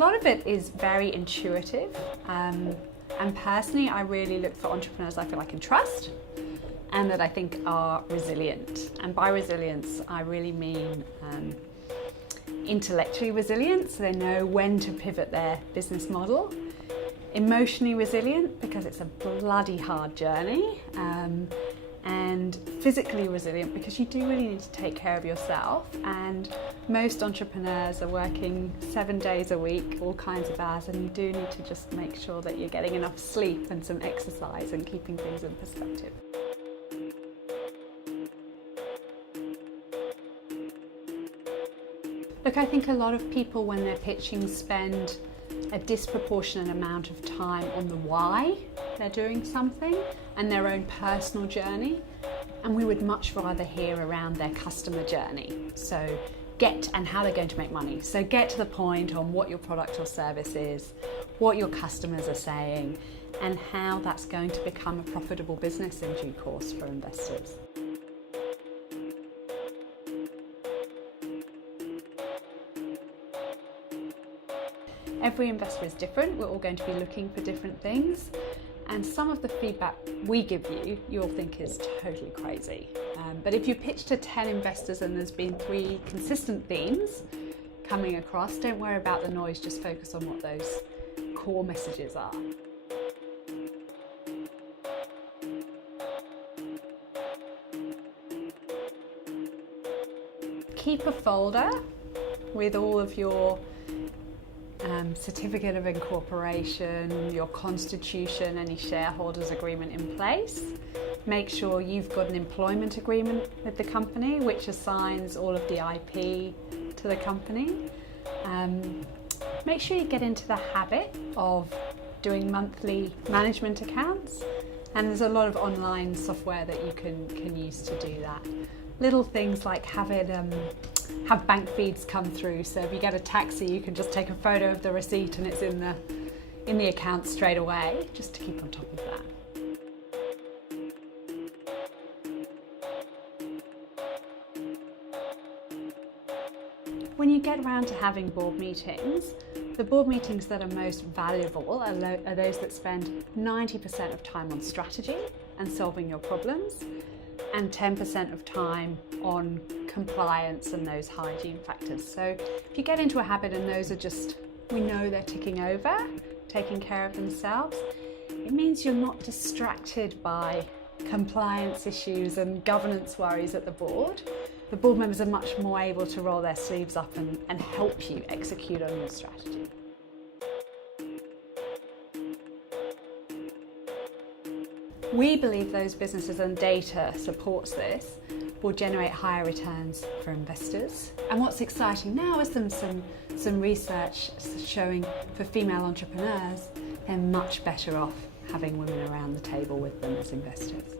lot of it is very intuitive, and personally I really look for entrepreneurs I feel I can trust and that I think are resilient. And by resilience I really mean intellectually resilient, so they know when to pivot their business model, emotionally resilient because it's a bloody hard journey, and physically resilient because you do really need to take care of yourself, and most entrepreneurs are working 7 days a week, all kinds of hours, and you do need to just make sure that you're getting enough sleep and some exercise and keeping things in perspective. Look, I think a lot of people when they're pitching spend a disproportionate amount of time on the why they're doing something and their own personal journey, and we would much rather hear around their customer journey. So and how they're going to make money. So get to the point on what your product or service is, what your customers are saying, and how that's going to become a profitable business in due course for investors. Every investor is different. We're all going to be looking for different things, and some of the feedback we give you, you'll think is totally crazy. But if you pitch to 10 investors and there's been 3 consistent themes coming across, don't worry about the noise, just focus on what those core messages are. Keep a folder with all of your certificate of incorporation, your constitution, any shareholders agreement in place. Make sure you've got an employment agreement with the company which assigns all of the IP to the company. Make sure you get into the habit of doing monthly management accounts, and there's a lot of online software that you can use to do that. Little things like have bank feeds come through, so if you get a taxi you can just take a photo of the receipt and it's in the account straight away, just to keep on top of that. When you get around to having board meetings, the board meetings that are most valuable are those that spend 90% of time on strategy and solving your problems, and 10% of time on compliance and those hygiene factors. So if you get into a habit and those are just, we know they're ticking over, taking care of themselves, it means you're not distracted by compliance issues and governance worries at the board. The board members are much more able to roll their sleeves up and help you execute on your strategy. We believe those businesses, and data supports this, will generate higher returns for investors. And what's exciting now is some research showing for female entrepreneurs, they're much better off having women around the table with them as investors.